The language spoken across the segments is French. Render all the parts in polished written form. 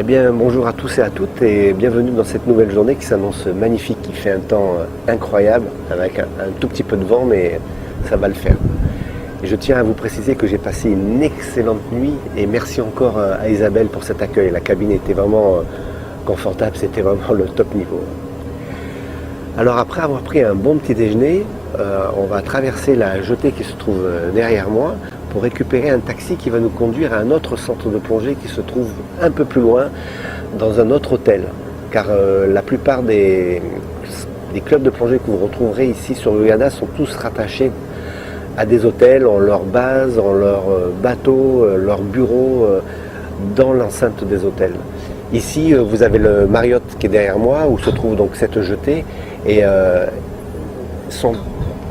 Eh bien, bonjour à tous et à toutes et bienvenue dans cette nouvelle journée qui s'annonce magnifique, qui fait un temps incroyable avec un tout petit peu de vent, mais ça va le faire. Et je tiens à vous préciser que j'ai passé une excellente nuit et merci encore à Isabelle pour cet accueil. La cabine était vraiment confortable, c'était vraiment le top niveau. Alors après avoir pris un bon petit déjeuner, on va traverser la jetée qui se trouve derrière moi pour récupérer un taxi qui va nous conduire à un autre centre de plongée qui se trouve un peu plus loin, dans un autre hôtel. Car la plupart des clubs de plongée que vous retrouverez ici sur Hurghada sont tous rattachés à des hôtels, ont leur base, ont leur bateau, leur bureau dans l'enceinte des hôtels. Ici, vous avez le Marriott qui est derrière moi, où se trouve donc cette jetée, et sont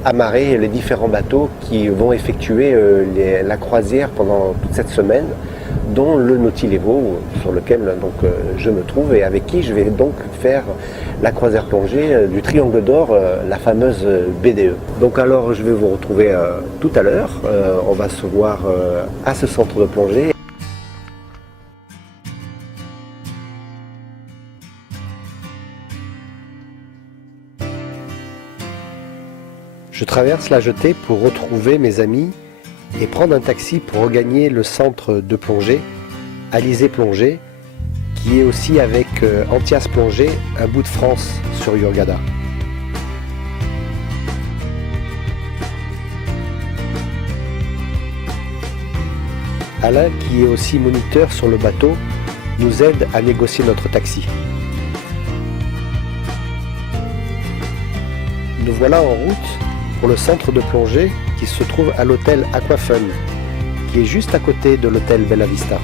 amarrés les différents bateaux qui vont effectuer la croisière pendant toute cette semaine, dont le Nautilevo, sur lequel donc, je me trouve et avec qui je vais donc faire la croisière plongée du Triangle d'Or, la fameuse BDE. Donc alors je vais vous retrouver tout à l'heure, on va se voir à ce centre de plongée. Je traverse la jetée pour retrouver mes amis et prendre un taxi pour regagner le centre de plongée, Alizé Plongée, qui est aussi avec Antias Plongée, un bout de France sur Hurghada. Alain, qui est aussi moniteur sur le bateau, nous aide à négocier notre taxi. Nous voilà en route pour le centre de plongée qui se trouve à l'hôtel Aquafun, qui est juste à côté de l'hôtel Bella Vista.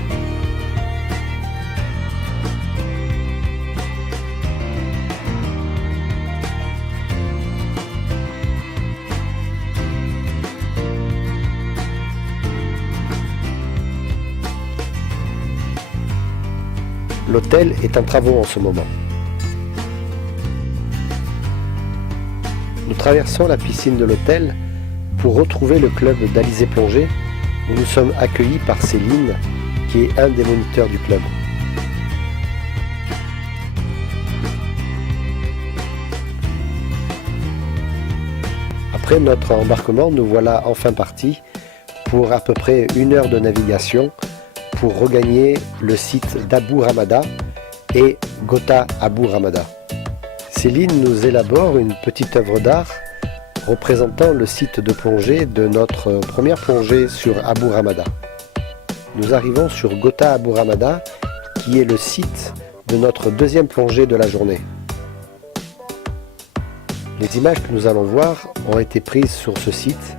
L'hôtel est en travaux en ce moment. Nous traversons la piscine de l'hôtel pour retrouver le club d'Alizé Plongée où nous sommes accueillis par Céline qui est un des moniteurs du club. Après notre embarquement, nous voilà enfin partis pour à peu près 1 heure de navigation pour regagner le site d'Abu Ramada et Gota Abu Ramada. Céline nous élabore une petite œuvre d'art représentant le site de plongée de notre première plongée sur Abu Ramada. Nous arrivons sur Gota Abu Ramada, qui est le site de notre deuxième plongée de la journée. Les images que nous allons voir ont été prises sur ce site,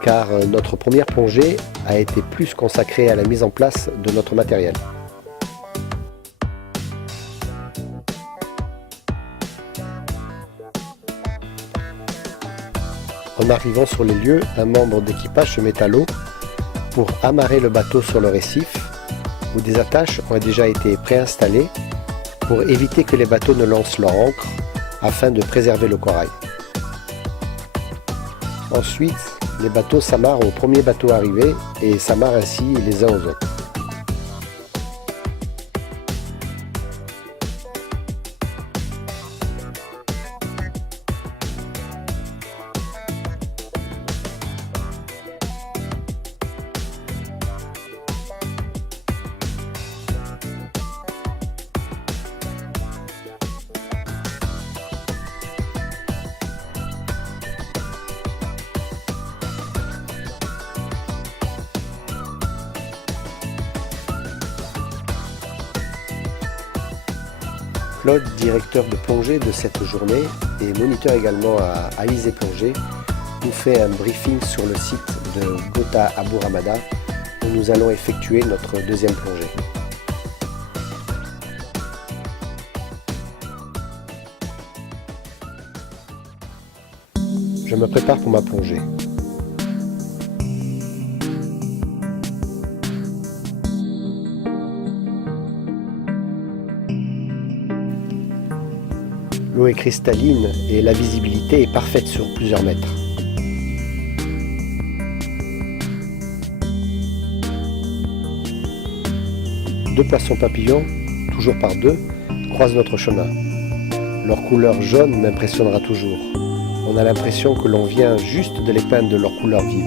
car notre première plongée a été plus consacrée à la mise en place de notre matériel. En arrivant sur les lieux, un membre d'équipage se met à l'eau pour amarrer le bateau sur le récif, où des attaches ont déjà été préinstallées pour éviter que les bateaux ne lancent leur ancre afin de préserver le corail. Ensuite, les bateaux s'amarrent au premier bateau arrivé et s'amarrent ainsi les uns aux autres. Claude, directeur de plongée de cette journée et moniteur également à Alizé Plongée, nous fait un briefing sur le site de Gota Abu Ramada où nous allons effectuer notre deuxième plongée. Je me prépare pour ma plongée. L'eau est cristalline et la visibilité est parfaite sur plusieurs mètres. Deux poissons papillons toujours par deux, croisent notre chemin. Leur couleur jaune m'impressionnera toujours. On a l'impression que l'on vient juste de les peindre de leur couleur vive.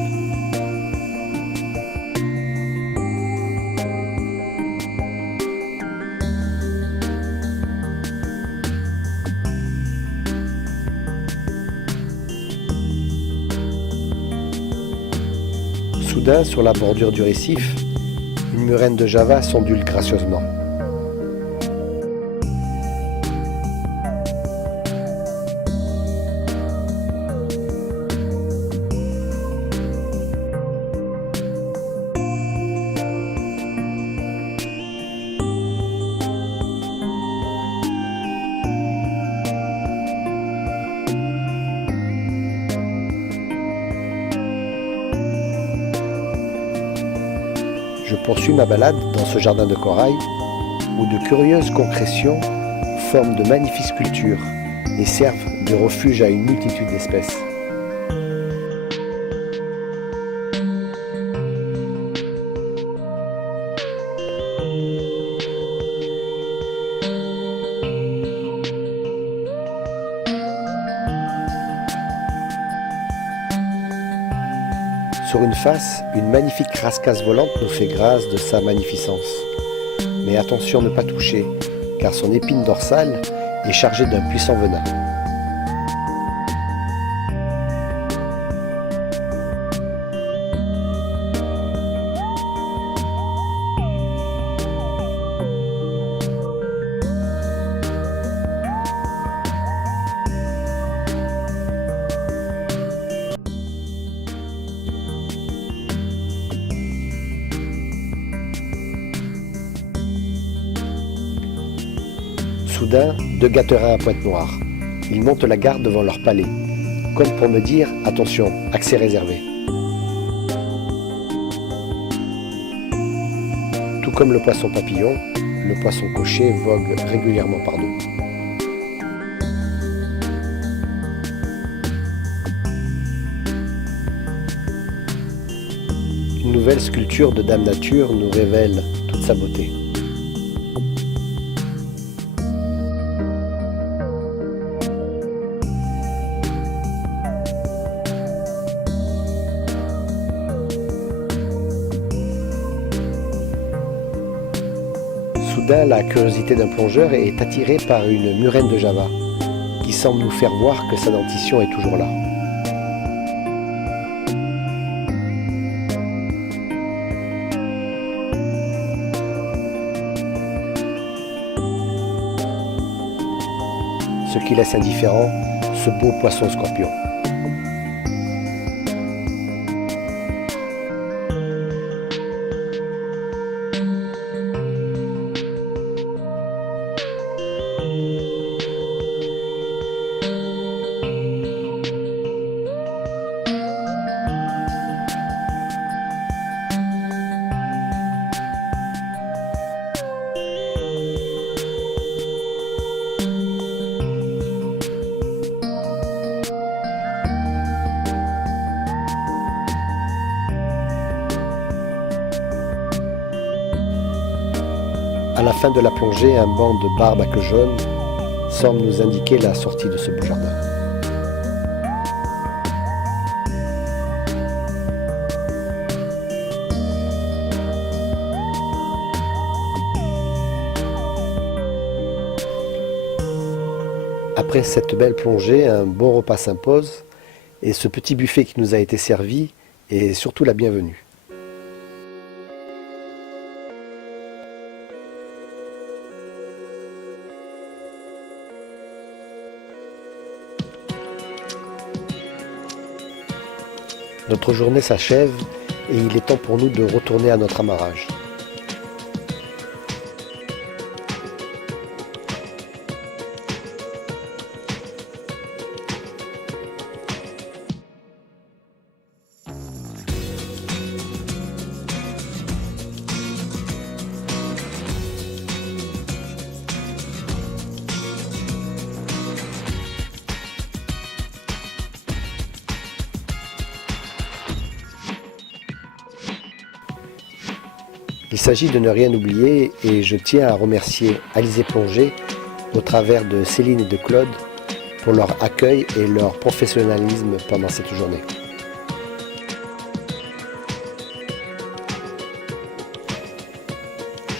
Soudain, sur la bordure du récif, une murène de Java s'ondule gracieusement. Je poursuis ma balade dans ce jardin de corail où de curieuses concrétions forment de magnifiques sculptures et servent de refuge à une multitude d'espèces. Sur une face, une magnifique rascasse volante nous fait grâce de sa magnificence. Mais attention ne pas toucher, car son épine dorsale est chargée d'un puissant venin. Soudain, deux gâterins à pointe noire. Ils montent la garde devant leur palais, comme pour me dire « Attention, accès réservé ». Tout comme le poisson papillon, le poisson cocher vogue régulièrement par nous. Une nouvelle sculpture de Dame Nature nous révèle toute sa beauté. Soudain, la curiosité d'un plongeur est attirée par une murène de Java, qui semble nous faire voir que sa dentition est toujours là. Ce qui laisse indifférent ce beau poisson scorpion. À la fin de la plongée, un banc de barbe à queue jaune semble nous indiquer la sortie de ce beau jardin. Après cette belle plongée, un bon repas s'impose et ce petit buffet qui nous a été servi est surtout la bienvenue. Notre journée s'achève et il est temps pour nous de retourner à notre amarrage. Il s'agit de ne rien oublier et je tiens à remercier Alizé Plongée au travers de Céline et de Claude pour leur accueil et leur professionnalisme pendant cette journée.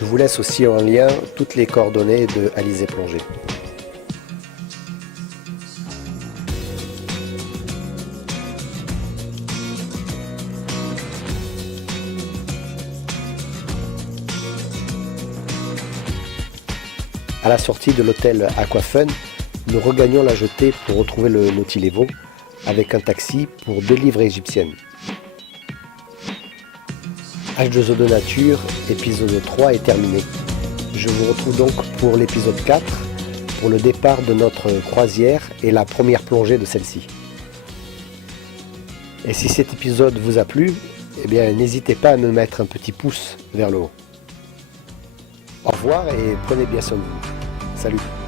Je vous laisse aussi en lien toutes les coordonnées de Alizé Plongée. À la sortie de l'hôtel Aquafun, nous regagnons la jetée pour retrouver le Nautilevo avec un taxi pour 2 livres égyptiennes. H2O de Nature, épisode 3 est terminé. Je vous retrouve donc pour l'épisode 4, pour le départ de notre croisière et la première plongée de celle-ci. Et si cet épisode vous a plu, eh bien n'hésitez pas à me mettre un petit pouce vers le haut. Au revoir et prenez bien soin de vous. Salut!